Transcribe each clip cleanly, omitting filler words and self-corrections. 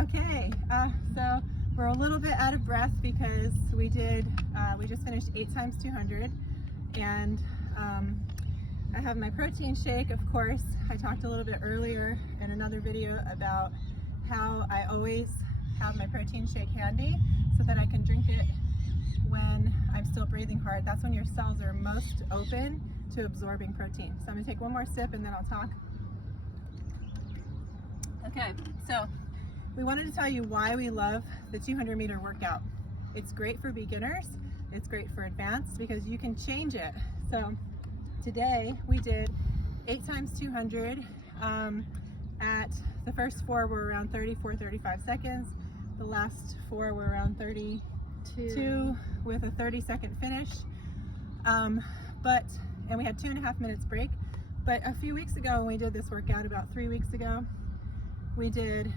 Okay, so we're a little bit out of breath because we just finished 8 times 200, and I have my protein shake, of course. I talked a little bit earlier in another video about how I always have my protein shake handy so that I can drink it when I'm still breathing hard. That's when your cells are most open to absorbing protein. So I'm gonna take one more sip and then I'll talk. Okay, so we wanted to tell you why we love the 200-meter workout. It's great for beginners, it's great for advanced because you can change it. So today we did 8 times 200. At the first 4 were around 34-35 seconds. The last 4 were around 32 with a 30-second finish. And we had 2.5 minutes break. But a few weeks ago when we did this workout, about 3 weeks ago, we did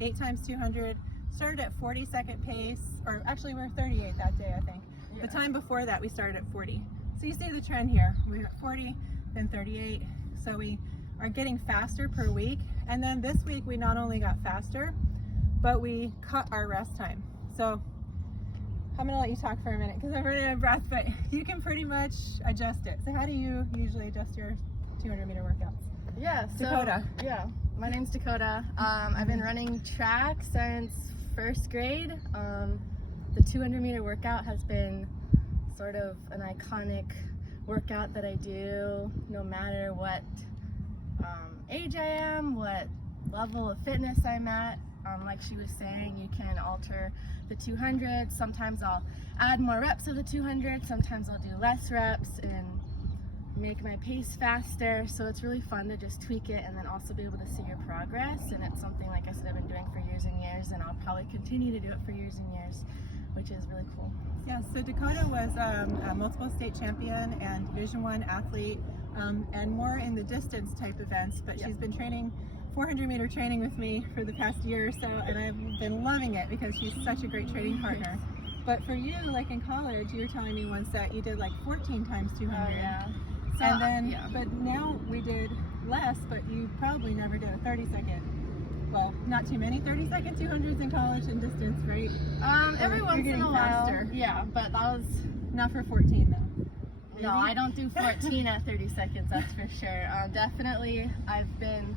8 times 200, started at 40-second pace, or actually we were 38 that day, I think. Yeah. The time before that we started at 40. So you see the trend here. We were at 40, then 38. So we are getting faster per week. And then this week we not only got faster, but we cut our rest time. So I'm gonna let you talk for a minute because I'm running out of breath, but you can pretty much adjust it. So how do you usually adjust your 200-meter workouts? Yeah, so, Dakota. Yeah, my name's Dakota. I've been running track since first grade. The 200-meter workout has been sort of an iconic workout that I do no matter what age I am, what level of fitness I'm at. Like she was saying, you can alter the 200. Sometimes I'll add more reps of the 200, sometimes I'll do less reps and make my pace faster. So it's really fun to just tweak it and then also be able to see your progress. And it's something, like I said, I've been doing for years and years, and I'll probably continue to do it for years and years, which is really cool. Yeah, so Dakota was a multiple state champion and Division I athlete, and more in the distance type events, but she's been training 400-meter training with me for the past year or so, and I've been loving it because she's such a great training partner. But for you, like in college, you were telling me once that you did like 14 times 200. Oh, yeah. So, and then, but now we did less, but you probably never did a 30-second. Well, not too many 30-second 200s in college and distance, right? Every once in a while. Faster. Yeah, but that was not for 14 though. No, I don't do 14 at 30 seconds, that's for sure. Definitely, I've been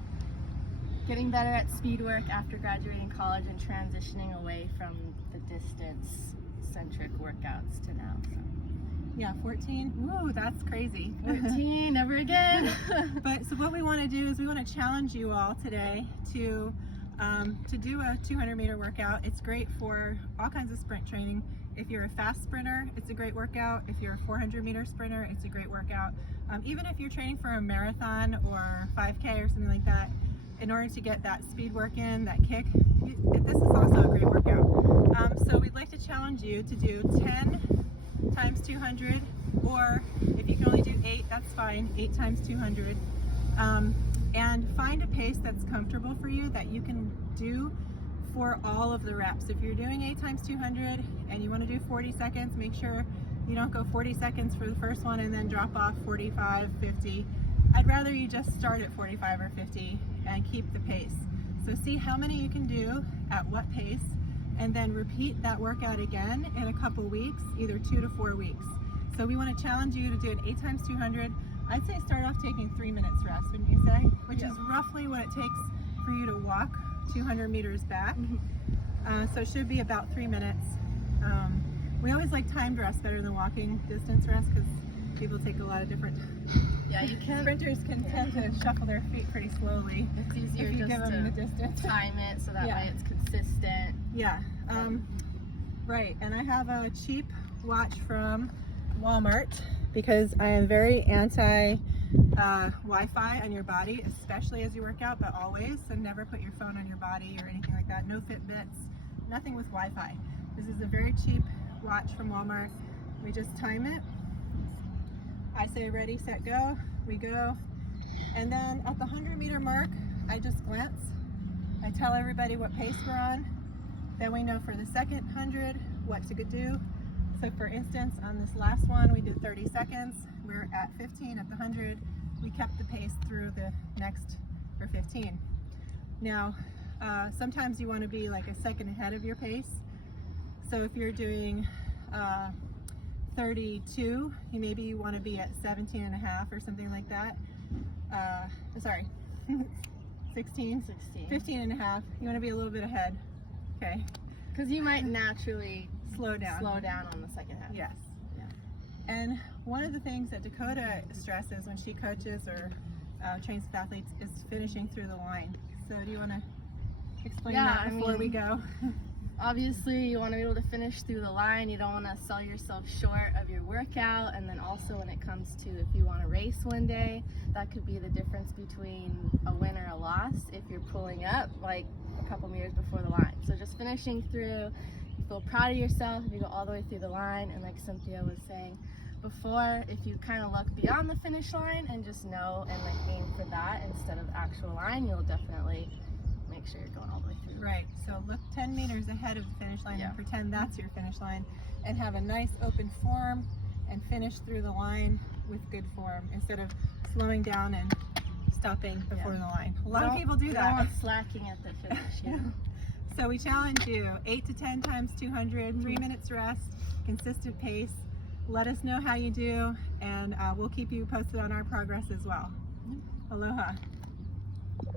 getting better at speed work after graduating college and transitioning away from the distance-centric workouts to now. So. Yeah, 14. Woo, that's crazy. 14, never again. But so what we want to do is we want to challenge you all today to do a 200-meter workout. It's great for all kinds of sprint training. If you're a fast sprinter, it's a great workout. If you're a 400-meter sprinter, it's a great workout. Even if you're training for a marathon or 5K or something like that, in order to get that speed work in, that kick, this is also a great workout. So we'd like to challenge you to do 10 times 200, or if you can only do 8, that's fine, 8 times 200. And find a pace that's comfortable for you that you can do for all of the reps. If you're doing 8 times 200 and you want to do 40 seconds, make sure you don't go 40 seconds for the first one and then drop off 45, 50. I'd rather you just start at 45 or 50 and keep the pace. So see how many you can do at what pace, and then repeat that workout again in a couple weeks, either 2 to 4 weeks. So we want to challenge you to do an 8 times 200. I'd say start off taking 3 minutes rest, wouldn't you say? Which is roughly what it takes for you to walk 200 meters back. So it should be about 3 minutes. We always like timed rest better than walking distance rest because people take a lot of different. Yeah, you can. Sprinters can tend to shuffle their feet pretty slowly. It's easier if you just give them the distance. Time it so that way it's consistent. Yeah. Right. And I have a cheap watch from Walmart because I am very anti Wi-Fi on your body, especially as you work out, but always. So never put your phone on your body or anything like that. No Fitbits, nothing with Wi-Fi. This is a very cheap watch from Walmart. We just time it. I say ready, set, go. We go. And then at the 100-meter mark, I just glance. I tell everybody what pace we're on. Then we know for the second 100 what to do. So for instance, on this last one, we did 30 seconds. We're at 15 at the 100. We kept the pace through the next for 15. Now, sometimes you want to be like a second ahead of your pace. So if you're doing 32, maybe you want to be at 17 and a half or something like that. Sorry, 16, 15 and a half. You want to be a little bit ahead. Okay. Because you might naturally Slow down on the second half. Yes. And one of the things that Dakota stresses when she coaches or trains with athletes is finishing through the line. So do you want to explain that before we go? Obviously, you want to be able to finish through the line. You don't want to sell yourself short of your workout. And then also when it comes to if you want to race one day, that could be the difference between a win or a loss if you're pulling up like a couple meters before the line. So just finishing through, you feel proud of yourself if you go all the way through the line. And like Cynthia was saying before, if you kind of look beyond the finish line and just know and like aim for that instead of the actual line, you'll definitely make sure you're going all the way through. Right, so look 10 meters ahead of the finish line and pretend that's your finish line, and have a nice open form and finish through the line with good form instead of slowing down and stopping before the line. A lot of people do that. You don't want slacking at the finish. So we challenge you, 8 to 10 times 200, 3 minutes rest, consistent pace. Let us know how you do, and we'll keep you posted on our progress as well. Aloha.